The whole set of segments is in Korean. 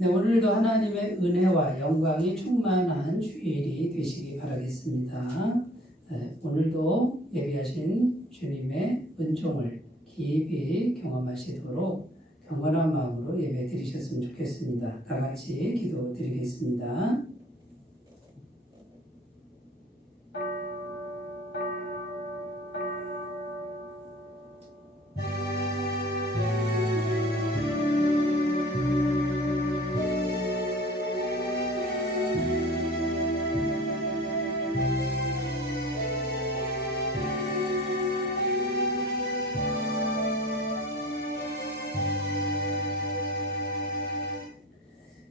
네, 오늘도 하나님의 은혜와 영광이 충만한 주일이 되시기 바라겠습니다. 오늘도 예비하신 주님의 은총을 깊이 경험하시도록 경건한 마음으로 예배 드리셨으면 좋겠습니다. 다 같이 기도 드리겠습니다.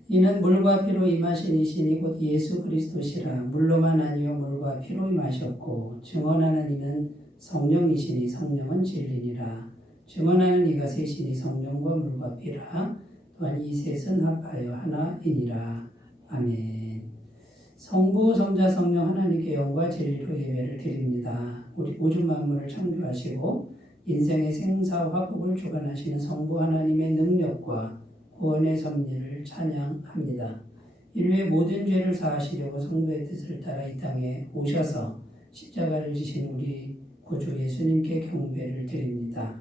이는 물과 피로 임하신 이신이 곧 예수 그리스도시라. 물로만 아니요 물과 피로 임하셨고 증언하는 이는 성령이시니 성령은 진리니라. 증언하는 이가 셋이니 성령과 물과 피라. 또한 이 셋은 합하여 하나이니라. 아멘. 성부 성자 성령 하나님께 영과 진리로 예배를 드립니다. 우리 우주 만물을 창조하시고 인생의 생사와 복을 주관하시는 성부 하나님의 능력과 구원의 섭리를 찬양합니다. 인류의 모든 죄를 사하시려고 성부의 뜻을 따라 이 땅에 오셔서 십자가를 지신 우리 구주 예수님께 경배를 드립니다.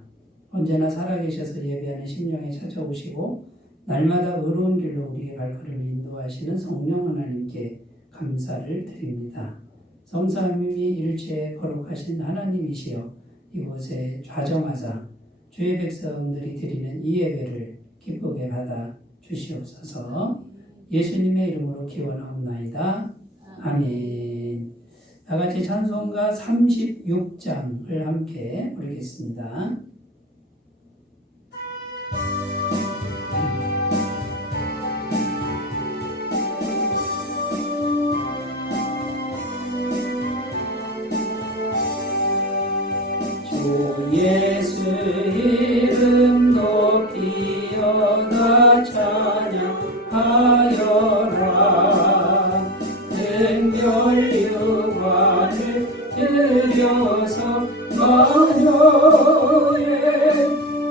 언제나 살아계셔서 예배하는 심령에 찾아오시고 날마다 의로운 길로 우리의 발걸음을 인도하시는 성령 하나님께 감사를 드립니다. 성삼위 일체에 거룩하신 하나님이시여 이곳에 좌정하사 주의 백성들이 드리는 이 예배를 기쁘게 받아 주시옵소서. 예수님의 이름으로 기원하옵나이다. 아멘. 다 같이 찬송가 36장을 함께 부르겠습니다. 주 예수 이름 높이 다 찬양하여라. 등별 유관을 들여서 마녀의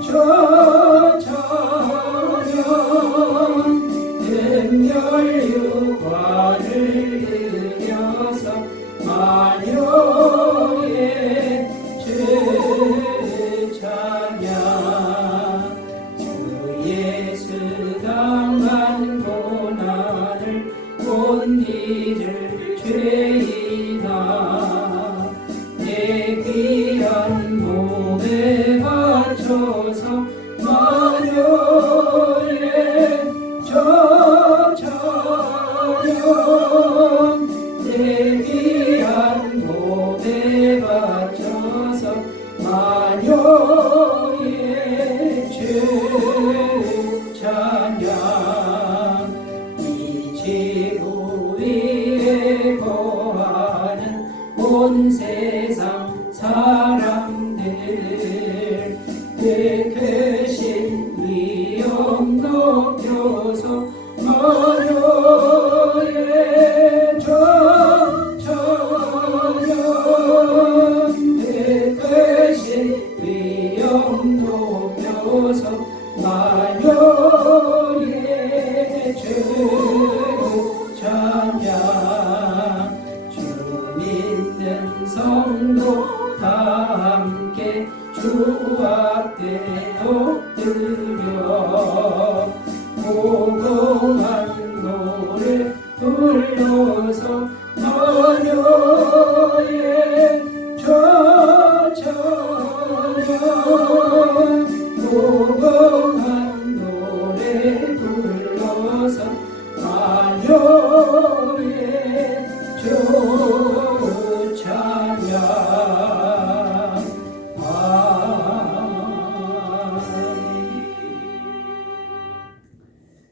저 찬양. 등별 유관을 들여서 마녀의 주 찬양. 당한 고난을 못 잊을 죄이나 내 귀한 몸에 바쳐서 마녀의 저 찬양. 내 귀한 몸에 바쳐서 마녀의 주 찬양. 이 지구 위에 거하는 온 세상 사람들 그 크신 위엄 높여서 마녀의 저 찬양. 그 크신 위엄 높여서 마녀의 주 찬양. 주 믿는 성도 다 함께 주 앞에 엎드려 무궁한 노래 불러서 마녀의 저 찬양. 무궁한 노래 불러서 마녀의 주 찬양.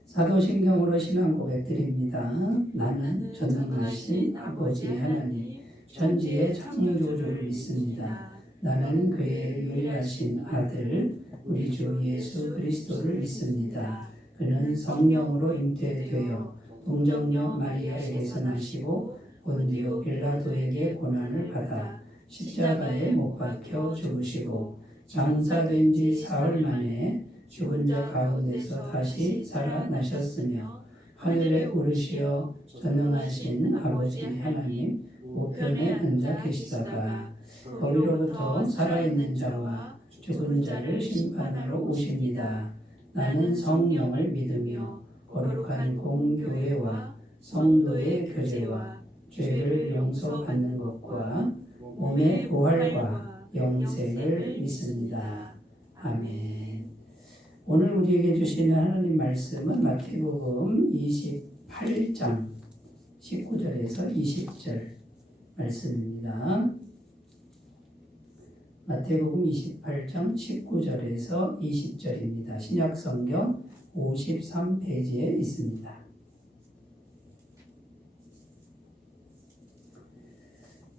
사도신경으로 신앙 고백 드립니다. 나는 전능하신 아버지 하나님 전지의 창조주를 믿습니다. 나는 그의 유일하신 아들 우리 주 예수 그리스도를 믿습니다. 그는 성령으로 잉태되어 동정녀 마리아에게서 나시고 본디오 빌라도에게 고난을 받아 십자가에 못 박혀 죽으시고 장사된 지 사흘 만에 죽은 자 가운데서 다시 살아나셨으며 하늘에 오르시어 전능하신 아버지 하나님 우편에 앉아 계시다가 거기로부터 살아있는 자와 죽은 자를 심판하러 오십니다. 나는 성령을 믿으며 거룩한 공교회와 성도의 교제와 죄를 용서받는 것과 몸의 부활과 영생을 믿습니다. 아멘. 오늘 우리에게 주시는 하나님 말씀은 마태복음 28장 19절에서 20절 말씀입니다. 마태복음 28장 19절에서 20절입니다. 신약성경 53페이지에 있습니다.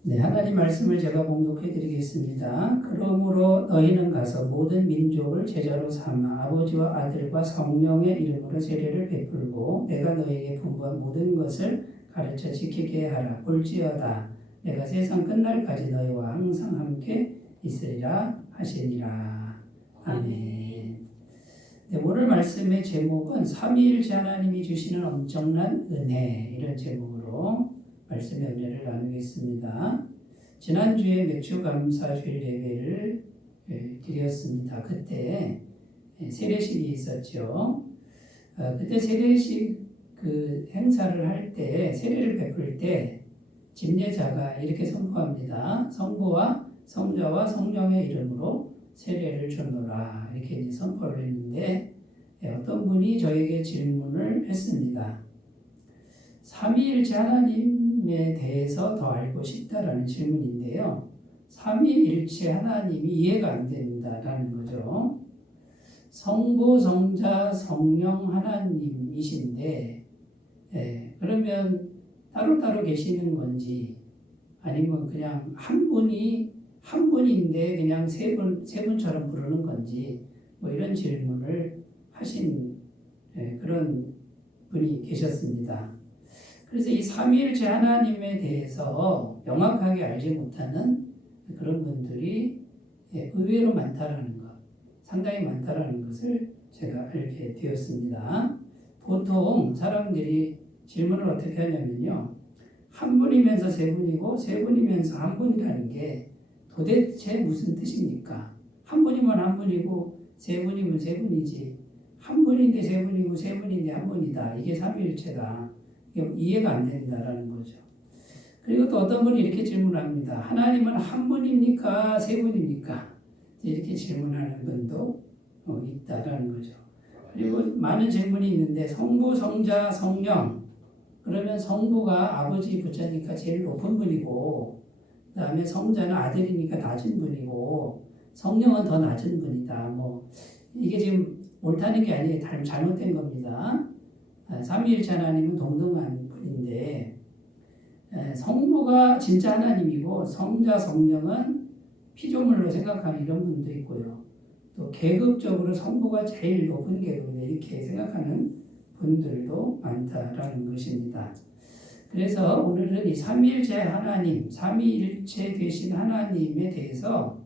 네, 하나님 말씀을 제가 봉독해 드리겠습니다. 그러므로 너희는 가서 모든 민족을 제자로 삼아 아버지와 아들과 성령의 이름으로 세례를 베풀고 내가 너희에게 분부한 모든 것을 가르쳐 지키게 하라. 볼지어다 내가 세상 끝날까지 너희와 항상 함께 있으리라 하시니라. 아멘. 네, 오늘 말씀의 제목은 삼위일체 하나님이 주시는 엄청난 은혜, 이런 제목으로 말씀의 은혜를 나누겠습니다. 지난주에 맥주감사주일 예배를 드렸습니다. 그때 세례식이 있었죠. 그때 세례식 그 행사를 할 때, 세례를 베풀 때 집례자가 이렇게 선포합니다. 성부와 성자와 성령의 이름으로 세례를 주노라, 이렇게 이제 선포를 했는데 어떤 분이 저에게 질문을 했습니다. 삼위일체 하나님에 대해서 더 알고 싶다라는 질문인데요. 삼위일체 하나님이 이해가 안 된다라는 거죠. 성부, 성자, 성령 하나님이신데 그러면 따로따로 계시는 건지 아니면 그냥 한 분인데 그냥 세 분처럼 부르는 건지 뭐 이런 질문을 하신 그런 분이 계셨습니다. 그래서 이 삼위일체 하나님에 대해서 명확하게 알지 못하는 그런 분들이 의외로 많다라는 것, 상당히 많다라는 것을 제가 알게 되었습니다. 보통 사람들이 질문을 어떻게 하냐면요. 한 분이면서 세 분이고 세 분이면서 한 분이라는 게 도대체 무슨 뜻입니까? 한 분이면 한 분이고 세 분이면 세 분이지. 한 분인데 세 분이고 세 분인데 한 분이다. 이게 삼위일체다. 이해가 안 된다라는 거죠. 그리고 또 어떤 분이 이렇게 질문합니다. 하나님은 한 분입니까? 세 분입니까? 이렇게 질문하는 분도 있다라는 거죠. 그리고 많은 질문이 있는데 성부, 성자, 성령, 그러면 성부가 아버지 부자니까 제일 높은 분이고 그 다음에 성자는 아들이니까 낮은 분이고 성령은 더 낮은 분이다. 뭐 이게 지금 옳다는 게 아니에요. 잘못된 겁니다. 삼위일체 하나님은 동등한 분인데 성부가 진짜 하나님이고 성자, 성령은 피조물로 생각하는 이런 분도 있고요. 또 계급적으로 성부가 제일 높은 계급이다 이렇게 생각하는 분들도 많다라는 것입니다. 그래서 오늘은 이 삼위일체 하나님, 삼위일체 되신 하나님에 대해서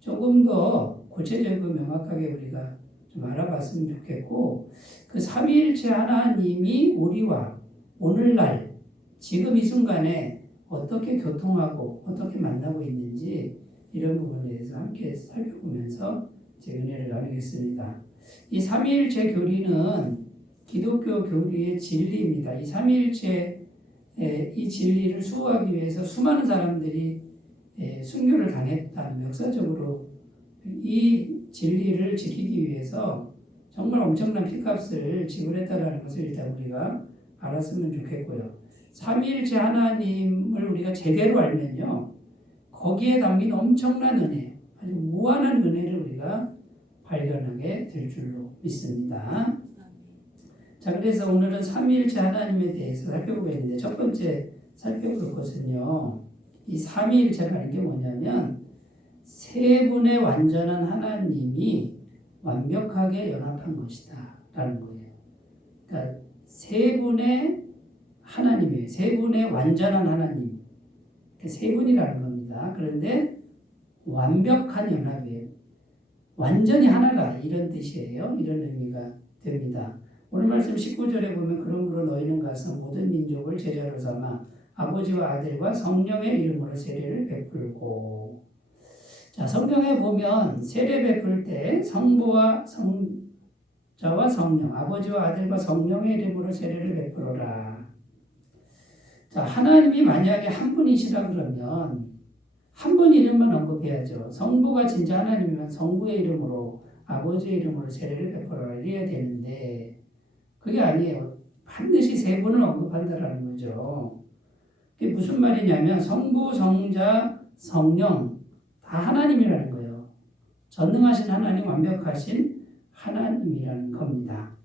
조금 더 구체적이고 명확하게 우리가 좀 알아봤으면 좋겠고, 그 삼위일체 하나님이 우리와 오늘날 지금 이 순간에 어떻게 교통하고 어떻게 만나고 있는지 이런 부분에 대해서 함께 살펴보면서 제 은혜를 나누겠습니다. 이 삼위일체 교리는 기독교 교리의 진리입니다. 이 삼위일체 이 진리를 수호하기 위해서 수많은 사람들이 순교를 당했다는, 역사적으로 이 진리를 지키기 위해서 정말 엄청난 피값을 지불했다는 것을 일단 우리가 알았으면 좋겠고요. 삼위일체 하나님을 우리가 제대로 알면요, 거기에 담긴 엄청난 은혜, 아주 무한한 은혜를 우리가 발견하게 될 줄로 믿습니다. 자, 그래서 오늘은 삼위일체 하나님에 대해서 살펴보겠는데, 첫 번째 살펴볼 것은요, 이 삼위일체라는 게 뭐냐면 세 분의 완전한 하나님이 완벽하게 연합한 것이다 라는 거예요. 그러니까 세 분의 하나님이에요. 세 분의 완전한 하나님, 세 분이라는 겁니다. 그런데 완벽한 연합이에요. 완전히 하나다 이런 뜻이에요. 이런 의미가 됩니다. 오늘 말씀 19절에 보면 그러므로 너희는 가서 모든 민족을 제자로 삼아 아버지와 아들과 성령의 이름으로 세례를 베풀고. 자, 성경에 보면 세례 베풀 때 성부와 성자와 성령, 아버지와 아들과 성령의 이름으로 세례를 베풀어라. 자, 하나님이 만약에 한 분이시라 그러면 한 분 이름만 언급해야죠. 성부가 진짜 하나님이면 성부의 이름으로 아버지의 이름으로 세례를 베풀어라 이래야 되는데 그게 아니에요. 반드시 세 분을 언급한다라는 거죠. 그게 무슨 말이냐면 성부, 성자, 성령 다 하나님이라는 거예요. 전능하신 하나님, 완벽하신 하나님이라는 겁니다.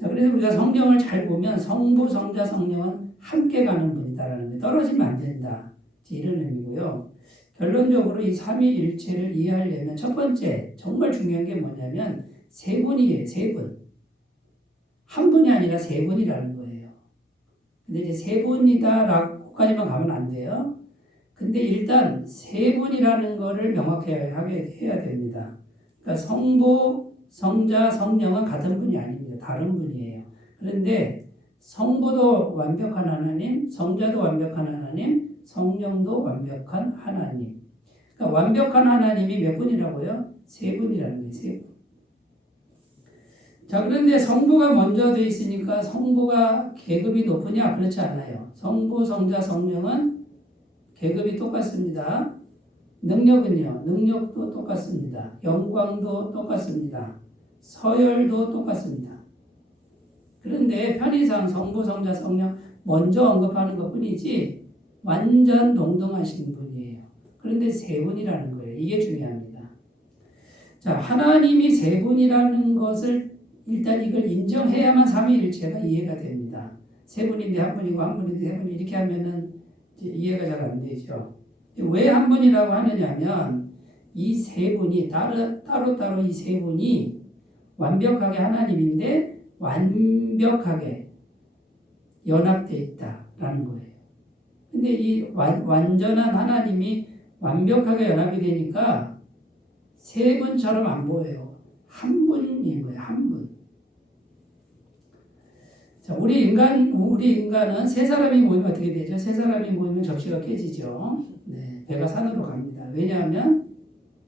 자, 그래서 우리가 성경을 잘 보면 성부, 성자, 성령은 함께 가는 분이다라는 거예요. 떨어지면 안 된다. 이런 의미고요. 결론적으로 이 삼위일체를 이해하려면 첫 번째 정말 중요한 게 뭐냐면 세 분이에요. 세 분. 한 분이 아니라 세 분이라는 거예요. 근데 이제 세 분이다라고까지만 가면 안 돼요. 근데 일단 세 분이라는 거를 명확하게 해야 됩니다. 그러니까 성부, 성자, 성령은 같은 분이 아닙니다. 다른 분이에요. 그런데 성부도 완벽한 하나님, 성자도 완벽한 하나님, 성령도 완벽한 하나님. 그러니까 완벽한 하나님이 몇 분이라고요? 세 분이라는 거예요. 세 분. 자, 그런데 성부가 먼저 돼 있으니까 성부가 계급이 높으냐? 그렇지 않아요. 성부, 성자, 성령은 계급이 똑같습니다. 능력은요? 능력도 똑같습니다. 영광도 똑같습니다. 서열도 똑같습니다. 그런데 편의상 성부, 성자, 성령 먼저 언급하는 것 뿐이지 완전 동등하신 분이에요. 그런데 세 분이라는 거예요. 이게 중요합니다. 자, 하나님이 세 분이라는 것을 일단 이걸 인정해야만 삼위일체가 이해가 됩니다. 세 분인데 한 분이고 한 분인데 세 분이 이렇게 하면은 이해가 잘 안 되죠. 왜 한 분이라고 하느냐면 이 세 분이 따로 이 세 분이 완벽하게 하나님인데 완벽하게 연합되어 있다라는 거예요. 근데 이 완전한 하나님이 완벽하게 연합이 되니까 세 분처럼 안 보여요. 한 분인 거예요. 한 분. 자, 우리 인간은 세 사람이 모이면 어떻게 되죠? 세 사람이 모이면 접시가 깨지죠. 네, 배가 산으로 갑니다. 왜냐하면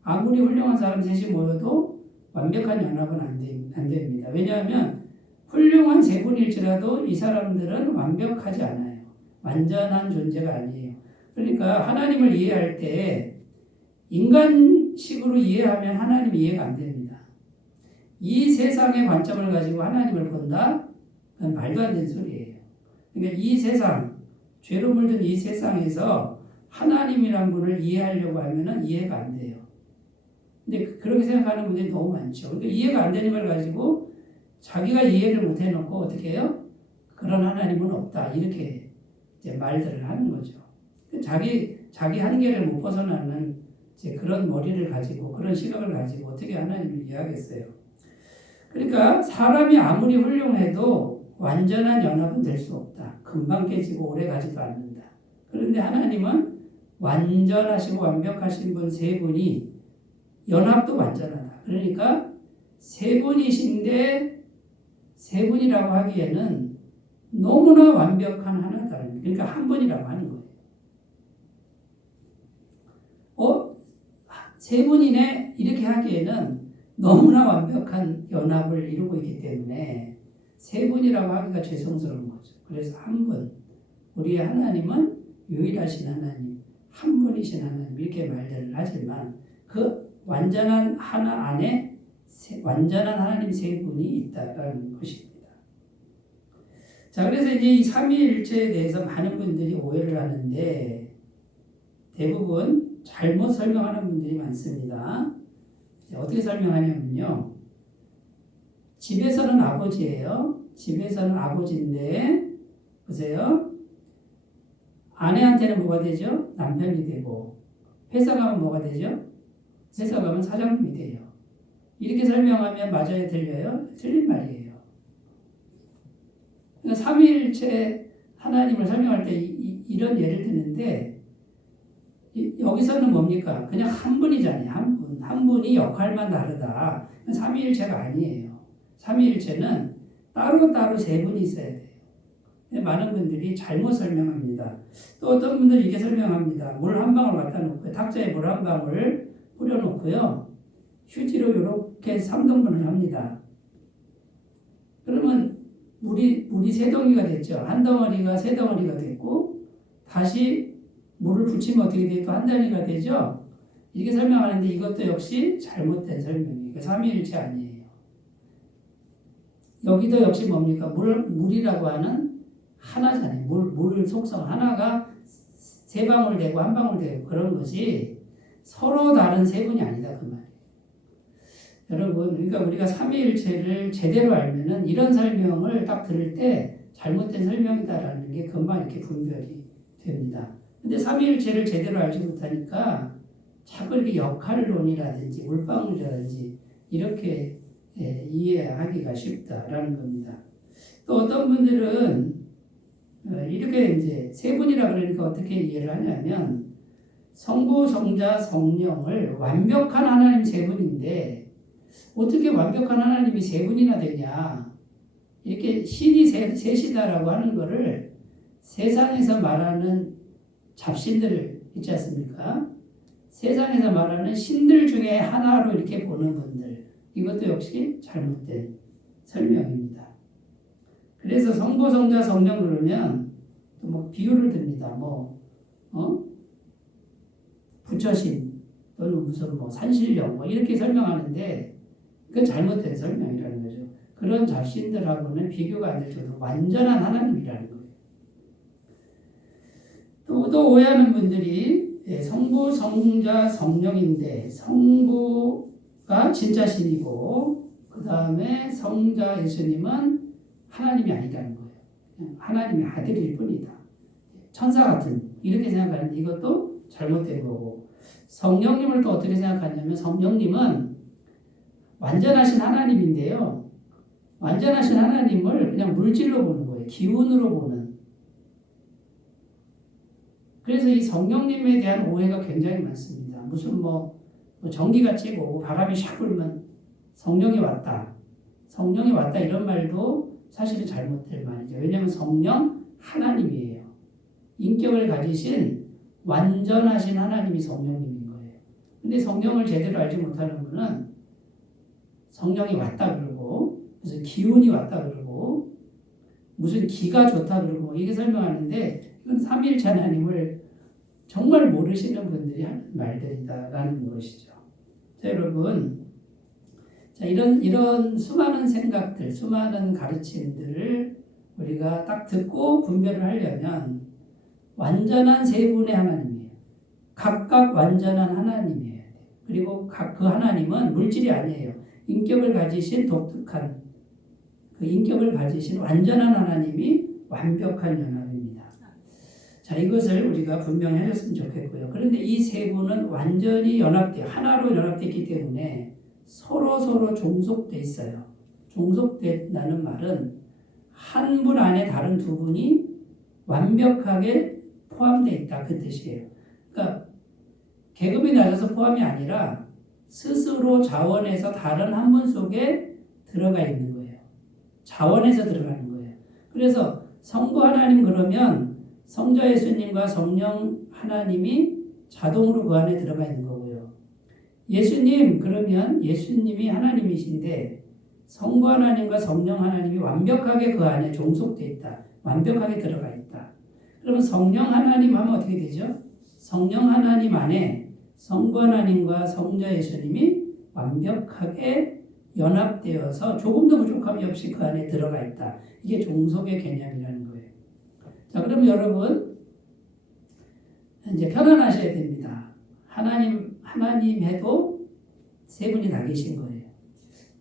아무리 훌륭한 사람 셋이 모여도 완벽한 연합은 안 됩니다. 왜냐하면 훌륭한 세 분일지라도 이 사람들은 완벽하지 않아요. 완전한 존재가 아니에요. 그러니까 하나님을 이해할 때 인간식으로 이해하면 하나님 이해가 안 됩니다. 이 세상의 관점을 가지고 하나님을 본다? 그건 말도 안 되는 소리예요. 그러니까 이 세상, 죄로 물든 이 세상에서 하나님이란 분을 이해하려고 하면은 이해가 안 돼요. 근데 그렇게 생각하는 분들이 너무 많죠. 그러니까 이해가 안 되는 걸 가지고 자기가 이해를 못 해놓고 어떻게 해요? 그런 하나님은 없다. 이렇게 이제 말들을 하는 거죠. 자기 한계를 못 벗어나는 이제 그런 머리를 가지고 그런 시각을 가지고 어떻게 하나님을 이해하겠어요. 그러니까 사람이 아무리 훌륭해도 완전한 연합은 될 수 없다. 금방 깨지고 오래 가지도 않는다. 그런데 하나님은 완전하시고 완벽하신 분 세 분이 연합도 완전하다. 그러니까 세 분이신데 세 분이라고 하기에는 너무나 완벽한 하나다. 그러니까 한 분이라고 하는 거예요. 세 분이네 이렇게 하기에는 너무나 완벽한 연합을 이루고 있기 때문에 세 분이라고 하기가 죄송스러운 거죠. 그래서 한 분, 우리의 하나님은 유일하신 하나님, 한 분이신 하나님 이렇게 말들을 하지만 그 완전한 하나 안에 완전한 하나님 세 분이 있다라는 것입니다. 자, 그래서 이제 이 삼위일체에 대해서 많은 분들이 오해를 하는데 대부분 잘못 설명하는 분들이 많습니다. 어떻게 설명하냐면요. 집에서는 아버지예요. 집에서는 아버지인데 보세요. 아내한테는 뭐가 되죠? 남편이 되고 회사 가면 뭐가 되죠? 회사 가면 사장님이 돼요. 이렇게 설명하면 맞아요? 틀려요? 틀린 말이에요. 삼위일체 하나님을 설명할 때 이런 예를 드는데 여기서는 뭡니까? 그냥 한 분이잖아요. 한 분. 한 분이 역할만 다르다. 삼위일체가 아니에요. 삼위일체는 따로따로 세 분이 있어야 돼요. 많은 분들이 잘못 설명합니다. 또 어떤 분들이 이렇게 설명합니다. 물 한 방울 갖다 놓고 탁자에 물 한 방울 뿌려놓고요. 휴지로 이렇게 3등분을 합니다. 그러면 물이 세 덩이가 됐죠. 한 덩어리가 세 덩어리가 됐고 다시 물을 붙이면 어떻게 돼요? 또 한 덩이가 되죠. 이렇게 설명하는데 이것도 역시 잘못된 설명이에요. 삼위일체 아니에요. 여기도 역시 뭡니까? 물이라고 하는 하나잖아요. 물 속성 하나가 세 방울 되고 한 방울 되고 그런 것이 서로 다른 세 분이 아니다 그 말이에요. 여러분, 그러니까 우리가 삼위일체를 제대로 알면은 이런 설명을 딱 들을 때 잘못된 설명이다라는 게 금방 이렇게 분별이 됩니다. 근데 삼위일체를 제대로 알지 못하니까 자꾸 이렇게 역할론이라든지 물방울이라든지 이렇게 이해하기가 쉽다라는 겁니다. 또 어떤 분들은 이렇게 이제 세 분이라 그러니까 어떻게 이해를 하냐면 성부, 성자, 성령을 완벽한 하나님 세 분인데 어떻게 완벽한 하나님이 세 분이나 되냐 이렇게 신이 셋이다라고 하는 거를 세상에서 말하는 잡신들 있지 않습니까? 세상에서 말하는 신들 중에 하나로 이렇게 보는 분들 이것도 역시 잘못된 설명입니다. 그래서 성부, 성자, 성령 그러면 또 뭐 비유를 듭니다. 부처신 또는 무슨 산신령 이렇게 설명하는데 그건 잘못된 설명이라는 거죠. 그런 잡신들하고는 비교가 안 될 정도로 완전한 하나님이라는 거예요. 또 오해하는 분들이 성부, 성자, 성령인데 성부가 진짜 신이고 그 다음에 성자 예수님은 하나님이 아니라는 거예요. 하나님의 아들일 뿐이다. 천사 같은 이렇게 생각하는데 이것도 잘못된 거고 성령님을 또 어떻게 생각하냐면 성령님은 완전하신 하나님인데요. 완전하신 하나님을 그냥 물질로 보는 거예요. 기운으로 보는. 그래서 이 성령님에 대한 오해가 굉장히 많습니다. 무슨 전기가 찌고 바람이 샥 불면 성령이 왔다. 성령이 왔다 이런 말도 사실은 잘못될 말이죠. 왜냐하면 성령 하나님이에요. 인격을 가지신 완전하신 하나님이 성령님인 거예요. 근데 성령을 제대로 알지 못하는 분은 성령이 왔다 그러고 무슨 기운이 왔다 그러고 무슨 기가 좋다 그러고 이게 설명하는데 이건 삼위일체 하나님을 정말 모르시는 분들이 하는 말들이다라는 것이죠. 자, 여러분, 자 이런 수많은 생각들, 수많은 가르침들을 우리가 딱 듣고 분별을 하려면 완전한 세 분의 하나님이에요. 각각 완전한 하나님이에요. 그리고 그 하나님은 물질이 아니에요. 인격을 가지신 독특한 그 인격을 가지신 완전한 하나님이 완벽한 연합입니다. 자, 이것을 우리가 분명히 하셨으면 좋겠고요. 그런데 이 세 분은 완전히 연합돼 하나로 연합됐기 때문에 서로 종속돼 있어요. 종속된다는 말은 한 분 안에 다른 두 분이 완벽하게 포함되어 있다 그 뜻이에요. 그러니까 계급이 낮아서 포함이 아니라 스스로 자원해서 다른 한 분 속에 들어가 있는 거예요. 자원해서 들어가는 거예요. 그래서 성부 하나님 그러면 성자 예수님과 성령 하나님이 자동으로 그 안에 들어가 있는 거고요. 예수님 그러면 예수님이 하나님이신데 성부 하나님과 성령 하나님이 완벽하게 그 안에 종속되어 있다. 완벽하게 들어가 있다. 그러면 성령 하나님 하면 어떻게 되죠? 성령 하나님 안에 성부 하나님과 성자 예수님이 완벽하게 연합되어서 조금도 부족함이 없이 그 안에 들어가 있다. 이게 종속의 개념이라는 거예요. 자, 그럼 여러분 이제 편안하셔야 됩니다. 하나님 해도 세 분이 다 계신 거예요.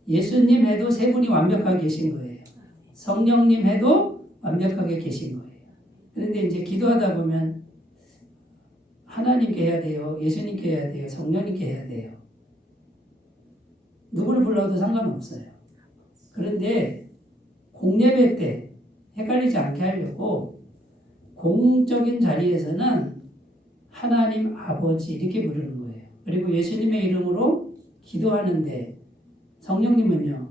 예수님 해도 세 분이 완벽하게 계신 거예요. 성령님 해도 완벽하게 계신 거예요. 그런데 이제 기도하다 보면 하나님께 해야 돼요. 예수님께 해야 돼요. 성령님께 해야 돼요. 누구를 불러도 상관없어요. 그런데 공예배 때 헷갈리지 않게 하려고 공적인 자리에서는 하나님 아버지 이렇게 부르는 거예요. 그리고 예수님의 이름으로 기도하는데 성령님은요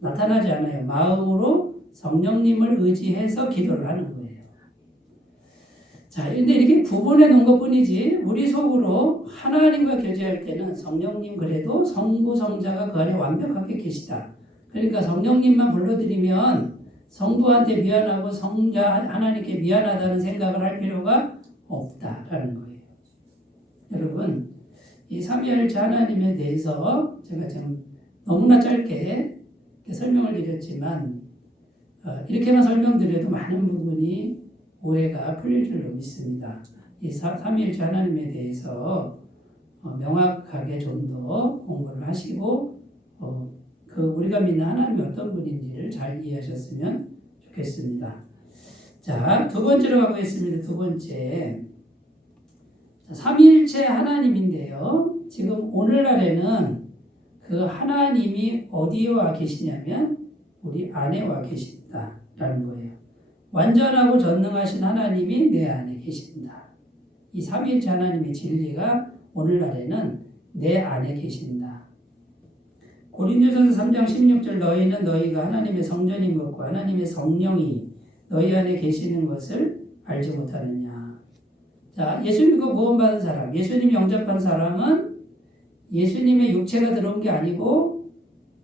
나타나지 않아요. 마음으로 성령님을 의지해서 기도를 하는 거예요. 자, 근데 이렇게 구분해 놓은 것 뿐이지 우리 속으로 하나님과 교제할 때는 성령님 그래도 성부 성자가 그 안에 완벽하게 계시다. 그러니까 성령님만 불러드리면 성부한테 미안하고 성자 하나님께 미안하다는 생각을 할 필요가 없다라는 거예요. 여러분, 이 삼위일체 하나님에 대해서 제가 지금 너무나 짧게 설명을 드렸지만 이렇게만 설명드려도 많은 부분이 오해가 풀릴 줄로 믿습니다. 이 삼위일체 하나님에 대해서 명확하게 좀 더 공부를 하시고 우리가 믿는 하나님이 어떤 분인지를 잘 이해하셨으면 좋겠습니다. 자, 두 번째로 가보겠습니다. 두 번째. 삼위일체 하나님인데요. 지금 오늘날에는 그 하나님이 어디에 와 계시냐면 우리 안에 와 계신다라는 거예요. 완전하고 전능하신 하나님이 내 안에 계신다. 이 삼위일체 하나님의 진리가 오늘날에는 내 안에 계신다. 고린도전서 3장 16절 너희는 너희가 하나님의 성전인 것과 하나님의 성령이 너희 안에 계시는 것을 알지 못하느냐. 자, 예수 믿고 구원받은 사람, 예수님 영접한 사람은 예수님의 육체가 들어온 게 아니고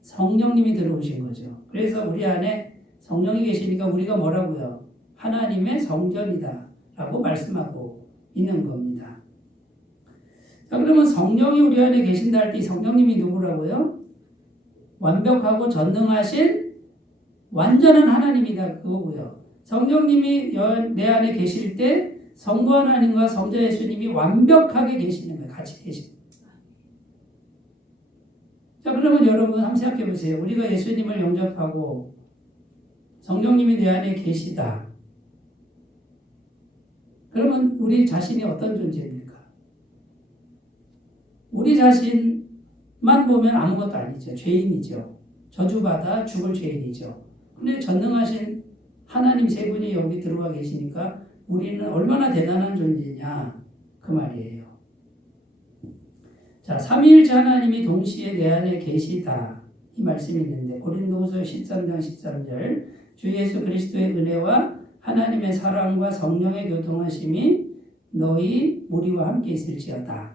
성령님이 들어오신 거죠. 그래서 우리 안에 성령이 계시니까 우리가 뭐라고요? 하나님의 성전이다 라고 말씀하고 있는 겁니다. 자, 그러면 성령이 우리 안에 계신다 할 때 성령님이 누구라고요? 완벽하고 전능하신 완전한 하나님이다 그거고요. 성령님이 내 안에 계실 때 성부 하나님과 성자 예수님이 완벽하게 계시는 거예요. 같이 계십니다. 자, 그러면 여러분 한번 생각해 보세요. 우리가 예수님을 영접하고 성령님이 내 안에 계시다. 그러면 우리 자신이 어떤 존재입니까? 우리 자신만 보면 아무것도 아니죠. 죄인이죠. 저주받아 죽을 죄인이죠. 근데 전능하신 하나님 세 분이 여기 들어와 계시니까 우리는 얼마나 대단한 존재냐 그 말이에요. 자, 삼위일체 하나님이 동시에 내 안에 계시다 이 말씀이 있는데 고린도후서 13장 13절 주 예수 그리스도의 은혜와 하나님의 사랑과 성령의 교통하심이 너희 우리와 함께 있을지어다.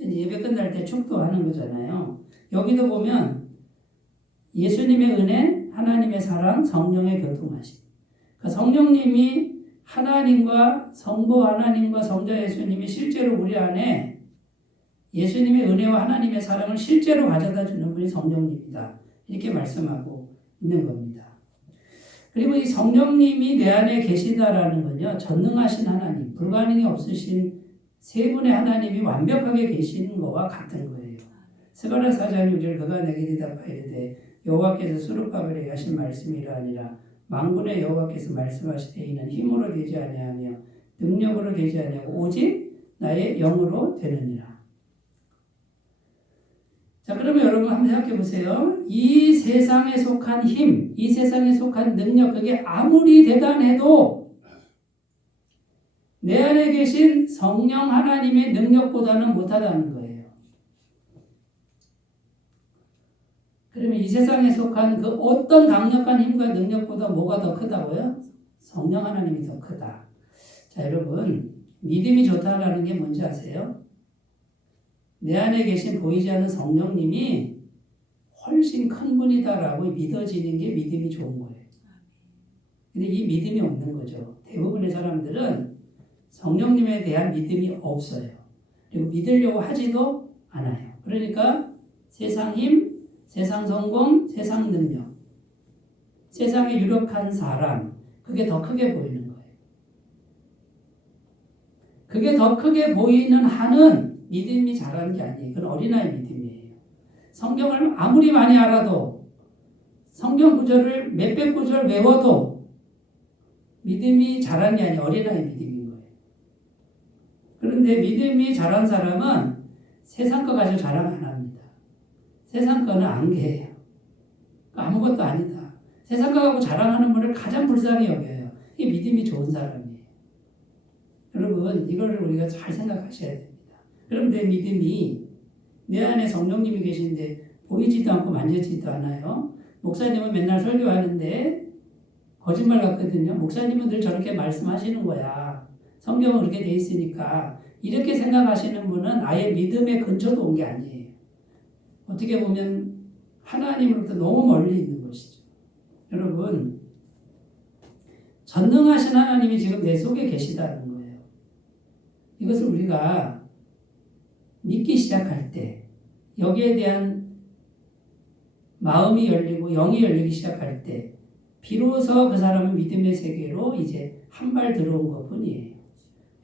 예배 끝날 때 축도하는 거잖아요. 여기도 보면 예수님의 은혜, 하나님의 사랑, 성령의 교통하심. 그러니까 성령님이 하나님과 성부 하나님과 성자 예수님이 실제로 우리 안에 예수님의 은혜와 하나님의 사랑을 실제로 가져다 주는 분이 성령님이다. 이렇게 말씀하고 있는 겁니다. 그리고 이 성령님이 내 안에 계시다라는 건요. 전능하신 하나님, 불가능이 없으신 세 분의 하나님이 완벽하게 계시는 것과 같은 거예요. 스가랴 4장 6절 그가 내게 대답하여 이르되 여호와께서 수르바벨에게 하신 말씀이라 아니라 만군의 여호와께서 말씀하시되 이는 힘으로 되지 아니하며 능력으로 되지 아니하고 오직 나의 영으로 되느니라. 자, 그러면 여러분 한번 생각해 보세요. 이 세상에 속한 힘, 이 세상에 속한 능력, 그게 아무리 대단해도 내 안에 계신 성령 하나님의 능력보다는 못하다는 거예요. 그러면 이 세상에 속한 그 어떤 강력한 힘과 능력보다 뭐가 더 크다고요? 성령 하나님이 더 크다. 자, 여러분 믿음이 좋다라는 게 뭔지 아세요? 내 안에 계신 보이지 않는 성령님이 훨씬 큰 분이다라고 믿어지는 게 믿음이 좋은 거예요. 근데 이 믿음이 없는 거죠. 대부분의 사람들은 성령님에 대한 믿음이 없어요. 그리고 믿으려고 하지도 않아요. 그러니까 세상 힘, 세상 성공, 세상 능력, 세상에 유력한 사람, 그게 더 크게 보이는 거예요. 그게 더 크게 보이는 한은 믿음이 자라는 게 아니에요. 그건 어린아이 믿음이에요. 성경을 아무리 많이 알아도 성경 구절을 몇백 구절 외워도 믿음이 자라는 게 아니에요. 어린아이 믿음인 거예요. 그런데 믿음이 자란 사람은 세상 거 가지고 자랑 안 합니다. 세상 거는 안개예요. 아무것도 아니다. 세상 거 가지고 자랑하는 분을 가장 불쌍히 여겨요. 이게 믿음이 좋은 사람이에요. 여러분 이거를 우리가 잘 생각하셔야 됩니다. 그럼 내 믿음이 내 안에 성령님이 계신데 보이지도 않고 만져지지도 않아요. 목사님은 맨날 설교하는데 거짓말 같거든요. 목사님은 늘 저렇게 말씀하시는 거야. 성경은 그렇게 돼 있으니까. 이렇게 생각하시는 분은 아예 믿음의 근처도 온 게 아니에요. 어떻게 보면 하나님으로부터 너무 멀리 있는 것이죠. 여러분, 전능하신 하나님이 지금 내 속에 계시다는 거예요. 이것을 우리가 믿기 시작할 때, 여기에 대한 마음이 열리고 영이 열리기 시작할 때, 비로소 그 사람은 믿음의 세계로 이제 한 발 들어온 것 뿐이에요.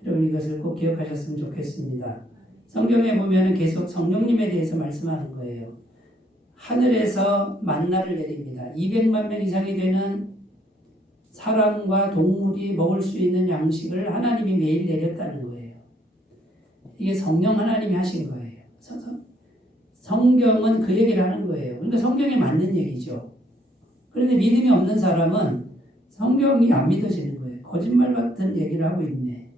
여러분 이것을 꼭 기억하셨으면 좋겠습니다. 성경에 보면 계속 성령님에 대해서 말씀하는 거예요. 하늘에서 만나를 내립니다. 200만 명 이상이 되는 사람과 동물이 먹을 수 있는 양식을 하나님이 매일 내렸다는 거예요. 이게 성령 하나님이 하신 거예요. 성경은 그 얘기를 하는 거예요. 그러니까 성경에 맞는 얘기죠. 그런데 믿음이 없는 사람은 성경이 안 믿어지는 거예요. 거짓말 같은 얘기를 하고 있네.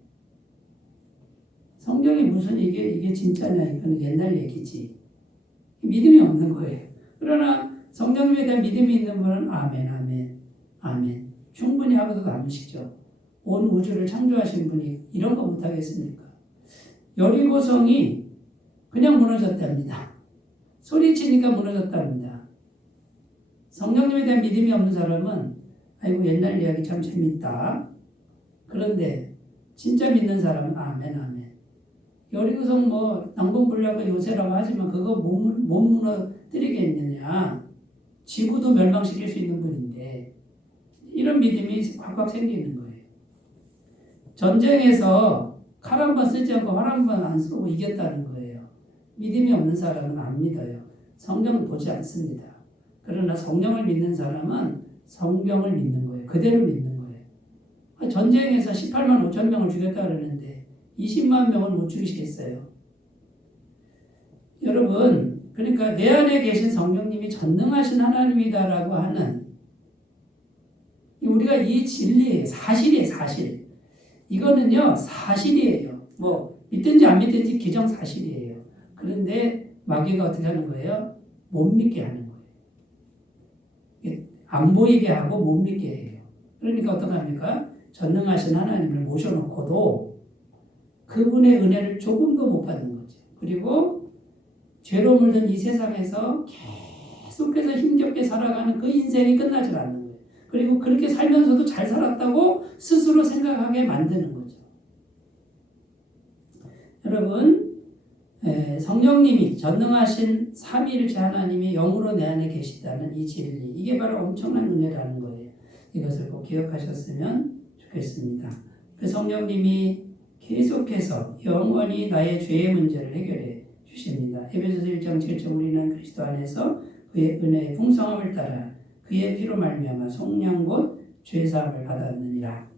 성경이 무슨 이게 진짜냐, 이건 옛날 얘기지. 믿음이 없는 거예요. 그러나 성령님에 대한 믿음이 있는 분은 아멘, 아멘, 아멘. 충분히 하고도 남으시죠. 온 우주를 창조하신 분이 이런 거 못하겠습니까? 여리고성이 그냥 무너졌답니다. 소리치니까 무너졌답니다. 성령님에 대한 믿음이 없는 사람은 아이고 옛날 이야기 참 재밌다. 그런데 진짜 믿는 사람은 아멘, 아멘. 여리고성 뭐 난공불락의 요새라고 하지만 그거 못 무너뜨리겠느냐. 지구도 멸망시킬 수 있는 분인데 이런 믿음이 확확 생기는 거예요. 전쟁에서 칼 한 번 쓰지 않고 활 한 번 안 쏘고 이겼다는 거예요. 믿음이 없는 사람은 안 믿어요. 성경을 보지 않습니다. 그러나 성령을 믿는 사람은 성경을 믿는 거예요. 그대로 믿는 거예요. 전쟁에서 18만 5천 명을 죽였다 그러는데 20만 명은 못 죽이시겠어요. 여러분, 그러니까 내 안에 계신 성령님이 전능하신 하나님이다라고 하는 우리가 이 진리예요. 사실이에요. 사실. 이거는요. 사실이에요. 뭐 믿든지 안 믿든지 기정사실이에요. 그런데 마귀가 어떻게 하는 거예요? 못 믿게 하는 거예요. 안 보이게 하고 못 믿게 해요. 그러니까 어떻게 합니까? 전능하신 하나님을 모셔놓고도 그분의 은혜를 조금도 못 받는 거죠. 그리고 죄로 물든 이 세상에서 계속해서 힘겹게 살아가는 그 인생이 끝나질 않는 거예요. 그리고 그렇게 살면서도 잘 살았다고 스스로 생각하게 만드는 거죠. 여러분, 성령님이 전능하신 삼위일체 하나님이 영으로 내 안에 계시다는 이 진리, 이게 바로 엄청난 은혜라는 거예요. 이것을 꼭 기억하셨으면 좋겠습니다. 그 성령님이 계속해서 영원히 나의 죄의 문제를 해결해 주십니다. 에베소서 1장 7절 우리는 그리스도 안에서 그의 은혜의 풍성함을 따라 그의 피로 말미암아 속량 곧 죄사함을 받았느니라.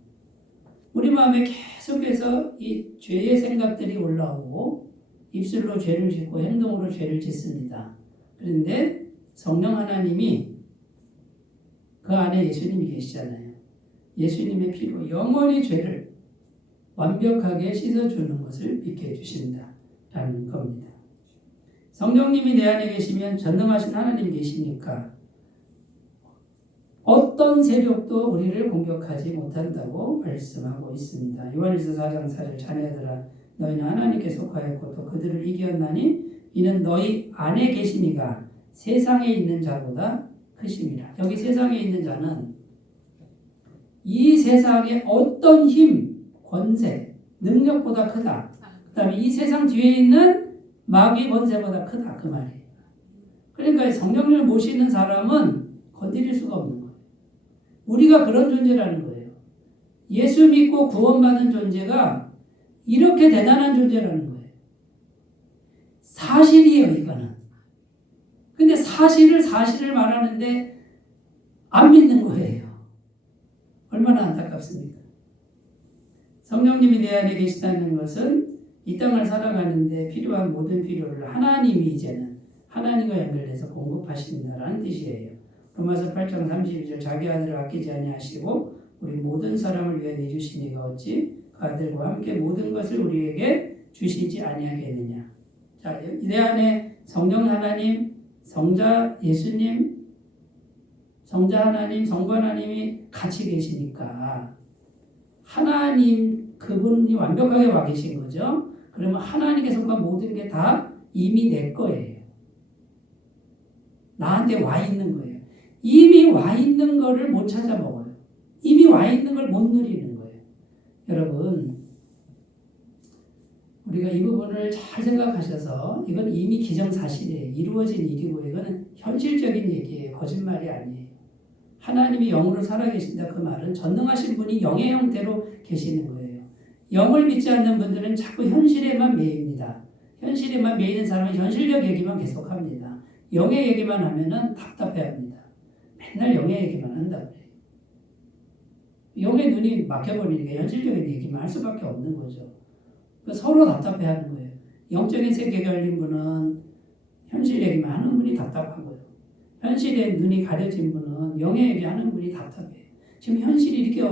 우리 마음에 계속해서 이 죄의 생각들이 올라오고 입술로 죄를 짓고 행동으로 죄를 짓습니다. 그런데 성령 하나님이 그 안에 예수님이 계시잖아요. 예수님의 피로 영원히 죄를 완벽하게 씻어주는 것을 믿게 해주신다라는 겁니다. 성령님이 내 안에 계시면 전능하신 하나님이 계시니까 어떤 세력도 우리를 공격하지 못한다고 말씀하고 있습니다. 요한일서 4장 4절 자녀들아 너희는 하나님께 속하였고 또 그들을 이겼나니 이는 너희 안에 계시니가 세상에 있는 자보다 크심이라. 여기 세상에 있는 자는 이 세상의 어떤 힘, 권세, 능력보다 크다. 그 다음에 이 세상 뒤에 있는 마귀 권세보다 크다. 그 말이에요. 그러니까 성령님을 모시는 사람은 건드릴 수가 없는 거예요. 우리가 그런 존재라는 거예요. 예수 믿고 구원받은 존재가 이렇게 대단한 존재라는 거예요. 사실이에요, 이거는. 근데 사실을 말하는데 안 믿는 거예요. 얼마나 안타깝습니까? 성령님이 내 안에 계시다는 것은 이 땅을 살아가는데 필요한 모든 필요를 하나님이 이제는 하나님과 연결해서 공급하신다는 뜻이에요. 로마서 8장 32절 자기 아들을 아끼지 아니하시고 우리 모든 사람을 위해 내주시니가 어찌 아들과 함께 모든 것을 우리에게 주시지 아니하겠느냐. 자, 내 안에 성령 하나님, 성자 예수님, 성자 하나님, 성부 하나님이 같이 계시니까 하나님 그분이 완벽하게 와 계신 거죠. 그러면 하나님께 속한 모든 게 다 이미 내 거예요. 나한테 와 있는 거예요. 이미 와 있는 거를 못 찾아 먹어요. 이미 와 있는 걸 못 누리는 거예요. 여러분, 우리가 이 부분을 잘 생각하셔서 이건 이미 기정사실이에요. 이루어진 일이고 이거는 현실적인 얘기예요. 거짓말이 아니에요. 하나님이 영으로 살아계신다 그 말은 전능하신 분이 영의 형태로 계시는 거예요. 영을 믿지 않는 분들은 자꾸 현실에만 매입니다. 현실에만 매이는 사람은 현실적 얘기만 계속합니다. 영의 얘기만 하면은 답답해합니다. 맨날 영의 얘기만 한다고 해요. 영의 눈이 막혀버리니까 현실적인 얘기만 할 수밖에 없는 거죠. 서로 답답해하는 거예요. 영적인 세계에 열린 분은 현실 얘기만 하는 분이 답답한 거예요. 현실에 눈이 가려진 분은 영의 얘기하는 분이 답답해요. 지금 현실이 이렇게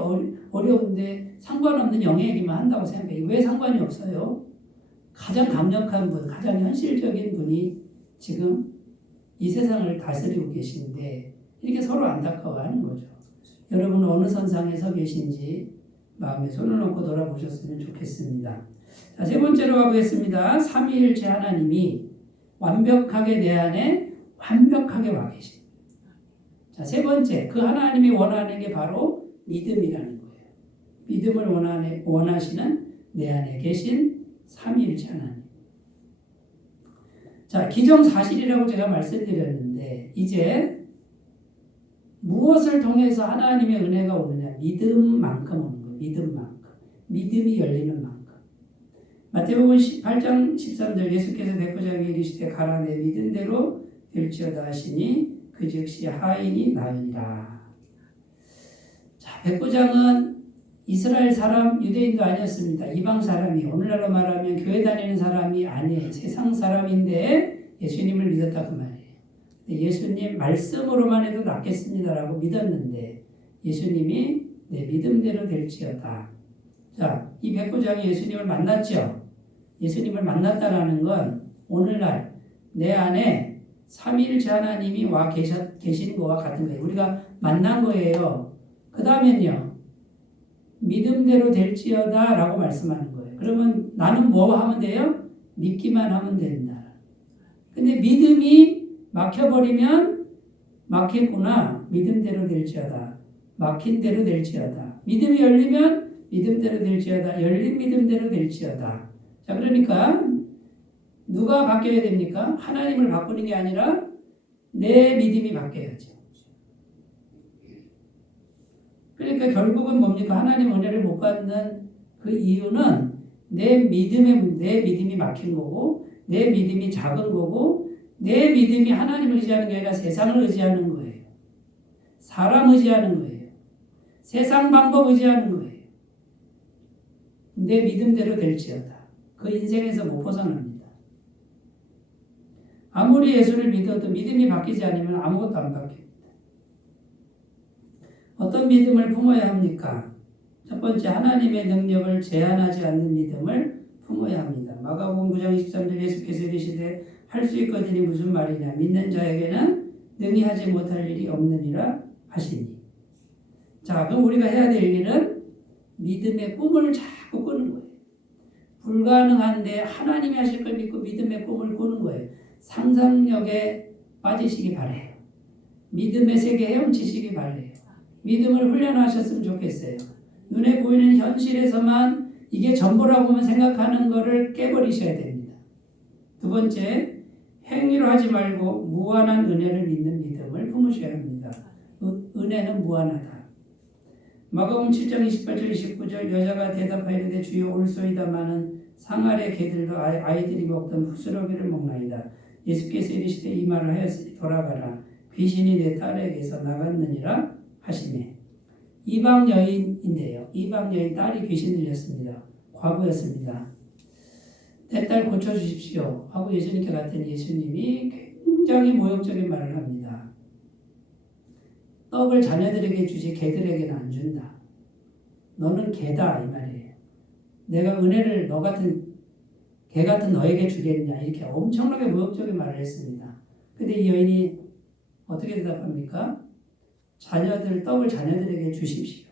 어려운데 상관없는 영의 얘기만 한다고 생각해요. 왜 상관이 없어요? 가장 강력한 분, 가장 현실적인 분이 지금 이 세상을 다스리고 계신데 이렇게 서로 안타까워하는 거죠. 여러분은 어느 선상에 서 계신지 마음에 손을 얹고 돌아보셨으면 좋겠습니다. 자, 세 번째로 가보겠습니다. 삼위일체 하나님이 완벽하게 내 안에 완벽하게 와 계십니다. 자, 세 번째, 그 하나님이 원하는 게 바로 믿음이라는 거예요. 믿음을 원하시는 내 안에 계신 삼위일체 하나님. 자, 기정사실이라고 제가 말씀드렸는데 이제 무엇을 통해서 하나님의 은혜가 오느냐? 믿음만큼 오는 거예요. 믿음만큼. 믿음이 열리는 만큼. 마태복음 18장 13절 예수께서 백부장에게 이르시되 가라 내 믿음대로 될지어다 하시니 그 즉시 하인이 나으니라. 자, 백부장은 이스라엘 사람, 유대인도 아니었습니다. 이방 사람이, 오늘날로 말하면 교회 다니는 사람이 아니에요. 세상 사람인데 예수님을 믿었다 그 말이에요. 예수님 말씀으로만 해도 낫겠습니다라고 믿었는데 예수님이 내 믿음대로 될지어다. 자, 이 백부장이 예수님을 만났죠. 예수님을 만났다라는 건 오늘날 내 안에 삼위일체 하나님이 와 계신 거와 같은 거예요. 우리가 만난 거예요. 그 다음엔요. 믿음대로 될지어다 라고 말씀하는 거예요. 그러면 나는 뭐 하면 돼요? 믿기만 하면 된다. 근데 믿음이 막혀버리면 막혔구나. 믿음대로 될지어다. 막힌 대로 될지어다. 믿음이 열리면 믿음대로 될지어다. 열린 믿음대로 될지어다. 자, 그러니까 누가 바뀌어야 됩니까? 하나님을 바꾸는 게 아니라 내 믿음이 바뀌어야죠. 그러니까 결국은 뭡니까? 하나님 은혜를 못 받는 그 이유는 내 믿음이 막힌 거고 내 믿음이 작은 거고 내 믿음이 하나님을 의지하는 게 아니라 세상을 의지하는 거예요. 사람 의지하는 거예요. 세상 방법 의지하는 거예요. 내 믿음대로 될지어다. 그 인생에서 못 벗어납니다. 아무리 예수를 믿어도 믿음이 바뀌지 않으면 아무것도 안 바뀝니다. 어떤 믿음을 품어야 합니까? 첫 번째, 하나님의 능력을 제한하지 않는 믿음을 품어야 합니다. 마가복음 9장 23절 예수께서 이르시되 할 수 있거든이 무슨 말이냐? 믿는 자에게는 능히 하지 못할 일이 없느니라 하시니. 자, 그럼 우리가 해야 될 일은 믿음의 꿈을 자꾸 꾸는 거예요. 불가능한데 하나님이 하실 걸 믿고 믿음의 꿈을 꾸는 거예요. 상상력에 빠지시기 바래요. 믿음의 세계에 헤엄치시기 바래요. 믿음을 훈련하셨으면 좋겠어요. 눈에 보이는 현실에서만 이게 전부라고만 생각하는 거를 깨버리셔야 됩니다. 두 번째, 행위로 하지 말고 무한한 은혜를 믿는 믿음을 품으셔야 합니다. 은혜는 무한하다. 마가복음 7장 28절 29절 여자가 대답하여 이르되 주여 올소이다마는 상아래 개들도 아이들이 먹던 부스러기를 먹나이다. 예수께서 이르시되 이 말을 하였으니 돌아가라. 귀신이 내 딸에게서 나갔느니라 하시네. 이방 여인인데요. 이방 여인 딸이 귀신 들렸습니다. 과부였습니다. 내 딸 고쳐주십시오 하고 예수님께 갔더니 예수님이 굉장히 모욕적인 말을 합니다. 떡을 자녀들에게 주지 개들에게는 안 준다. 너는 개다 이 말이에요. 내가 은혜를 너 같은 개 같은 너에게 주겠냐 이렇게 엄청나게 모욕적인 말을 했습니다. 근데 이 여인이 어떻게 대답합니까? 떡을 자녀들에게 주십시오.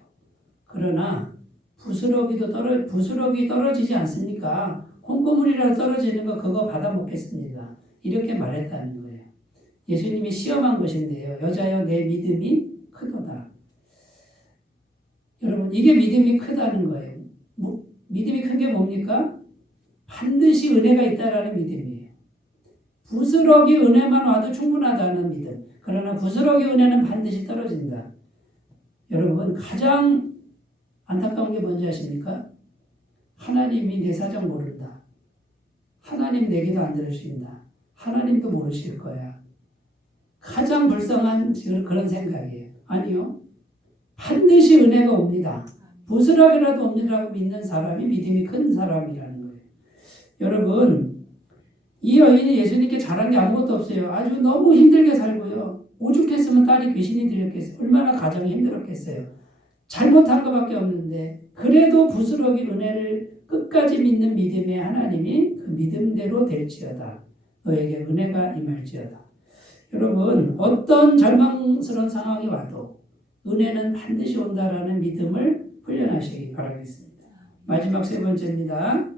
그러나 부스러기 떨어지지 않습니까? 콩고물이라도 떨어지는 거 그거 받아 먹겠습니다. 이렇게 말했다는 거예요. 예수님이 시험한 것인데요. 여자여 내 믿음이 크도다. 여러분 이게 믿음이 크다는 거예요. 믿음이 큰 게 뭡니까? 반드시 은혜가 있다라는 믿음이에요. 부스러기 은혜만 와도 충분하다는 믿음. 그러나 부스러기 은혜는 반드시 떨어진다. 여러분 가장 안타까운 게 뭔지 아십니까? 하나님이 내 사정 모른다. 하나님 내 기도 안 들으신다. 하나님도 모르실 거야. 가장 불쌍한 그런 생각이에요. 아니요. 반드시 은혜가 옵니다. 부스러기라도 옵니다라고 믿는 사람이 믿음이 큰 사람이라는 거예요. 여러분 이 여인이 예수님께 잘한 게 아무것도 없어요. 아주 너무 힘들게 살고요. 오죽했으면 딸이 귀신이 들렸겠어요. 얼마나 가정이 힘들었겠어요. 잘못한 것밖에 없는데 그래도 부스러기 은혜를 끝까지 믿는 믿음의 하나님이 그 믿음대로 될지어다. 너에게 은혜가 임할지어다. 여러분 어떤 절망스러운 상황이 와도 은혜는 반드시 온다라는 믿음을 훈련하시기 바라겠습니다. 마지막 세 번째입니다.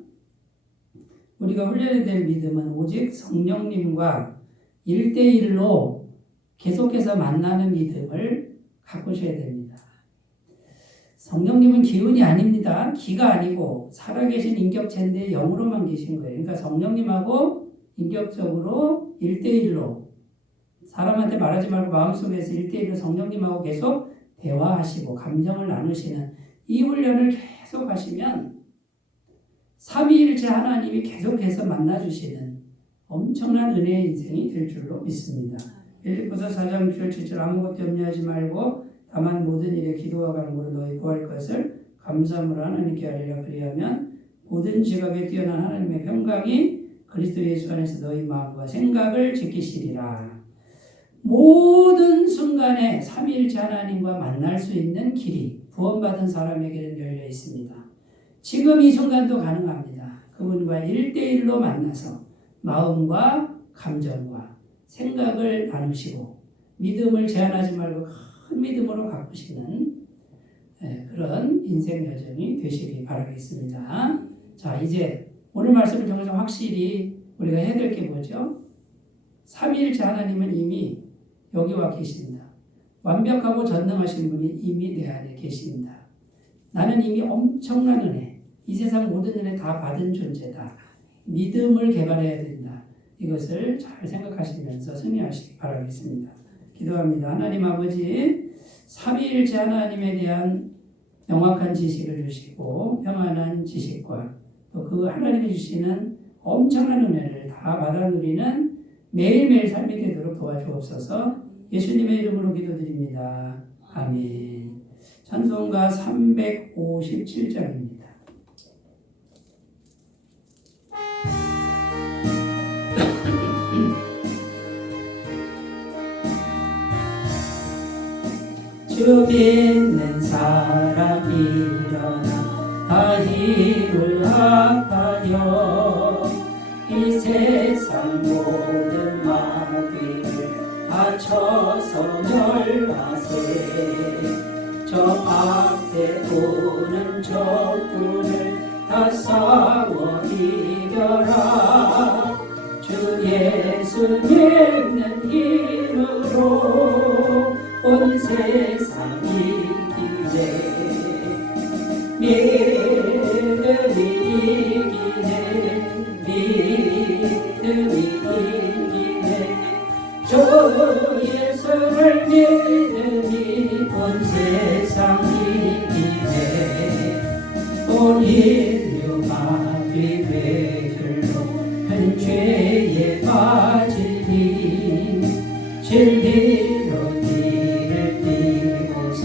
우리가 훈련이 될 믿음은 오직 성령님과 1대1로 계속해서 만나는 믿음을 가꾸셔야 됩니다. 성령님은 기운이 아닙니다. 기가 아니고 살아계신 인격체인데 영으로만 계신 거예요. 그러니까 성령님하고 인격적으로 1대1로 사람한테 말하지 말고 마음속에서 1대1로 성령님하고 계속 대화하시고 감정을 나누시는 이 훈련을 계속 하시면 삼위일체 하나님이 계속해서 만나주시는 엄청난 은혜의 인생이 될 줄로 믿습니다. 빌립보서 4장 6절 7절 아무것도 염려하지 말고 다만 모든 일에 기도와 간구로 너희 구할 것을 감사함으로 하나님께 하리라. 그리하면 모든 지각에 뛰어난 하나님의 평강이 그리스도 예수 안에서 너희 마음과 생각을 지키시리라. 모든 순간에 삼위일체 하나님과 만날 수 있는 길이 구원받은 사람에게는 열려 있습니다. 지금 이 순간도 가능합니다. 그분과 1대1로 만나서 마음과 감정과 생각을 나누시고 믿음을 제한하지 말고 큰 믿음으로 가꾸시는 그런 인생 여정이 되시기 바라겠습니다. 자, 이제 오늘 말씀을 통해서 확실히 우리가 해야 될 게 뭐죠? 삼위일체 하나님은 이미 여기와 계신다. 완벽하고 전능하신 분이 이미 내 안에 계신다. 나는 이미 엄청난 은혜, 이 세상 모든 은혜 다 받은 존재다. 믿음을 개발해야 된다. 이것을 잘 생각하시면서 승리하시기 바라겠습니다. 기도합니다. 하나님 아버지, 삼위일체 하나님에 대한 명확한 지식을 주시고 평안한 지식과 또 그 하나님이 주시는 엄청난 은혜를 다 받아 누리는 매일매일 삶이 되도록 도와주옵소서. 예수님의 이름으로 기도드립니다. 아멘. 찬송가 357장입니다. 주 믿는 사람 일어나 다 힘을 합하여 이 세상 모든 마귀를 합쳐서 멸하세. 저 앞에 오는 적군을 다 싸워 이겨라. 주 예수 믿는 힘으로 온 세상 이기네. 믿음이 이기네. 믿음이 이기네. 주 예수를 믿음이 온 세상 이기네. 온 인류 마귀 배들로 큰 죄에 빠지니 진리로 길을 띠고서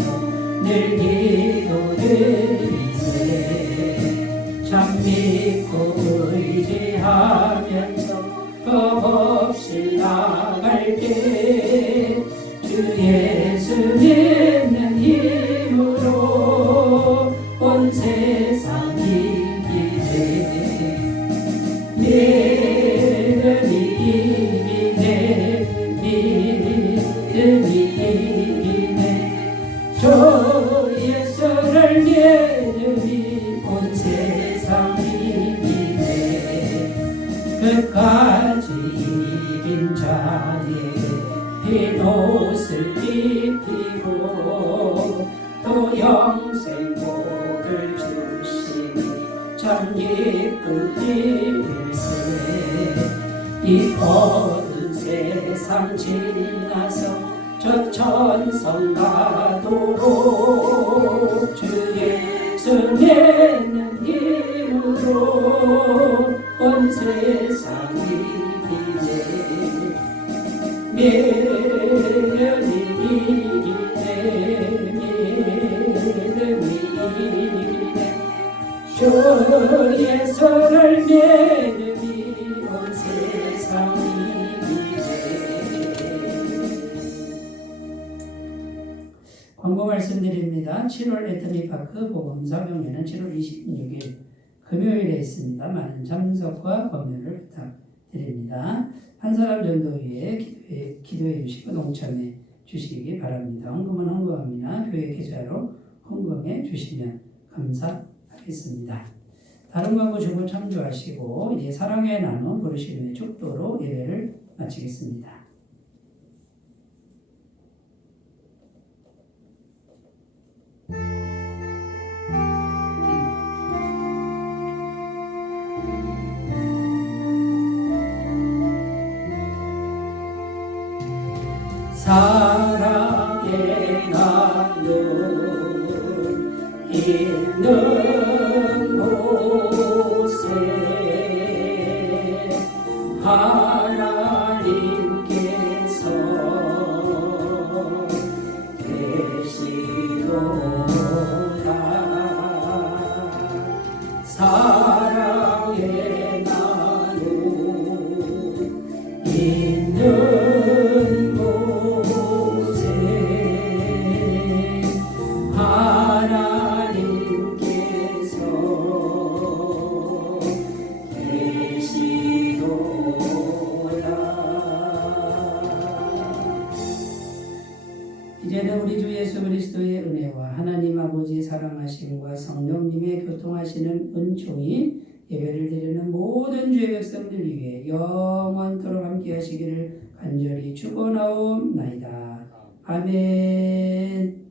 늘 기도드리세. 참 믿고 의지하면서 겁없이 나갈게. 주 예수 믿는 힘으로 온 세상 이기 끝까지 이긴 자에게 흰 옷을 입히고 또 영생 복을 주시니 참 기쁜 일일세. 이 어두운 세상 지나서 저 천성 가도록 주 예수님의 힘으로 온 세상이 이기네. 미련이 이기네. 믿음이 이기네. 주의 손을 믿음이 온 세상이 광고 말씀드립니다. 7월 애터미파크 복음사경회는 7월 26일 금요일에 있습니다. 많은 참석과 검열을 부탁드립니다. 한 사람 전도 위에 기도해 주시고 동참해 주시기 바랍니다. 헌금은 헌금합니다. 교회 계좌로 헌금해 주시면 감사하겠습니다. 다른 광고 주고 참조하시고 이제 사랑의 나눔 부르심의 축도로 예배를 마치겠습니다. 사랑의 나눔 있는 곳에 하나님께서 계시도다. 사랑의 나눔 있는 이제는 우리 주 예수 그리스도의 은혜와 하나님 아버지의 사랑하심과 성령님의 교통하시는 은총이 예배를 드리는 모든 주의 백성들 위해 영원토록 함께 하시기를 간절히 축원하옵나이다. 아멘.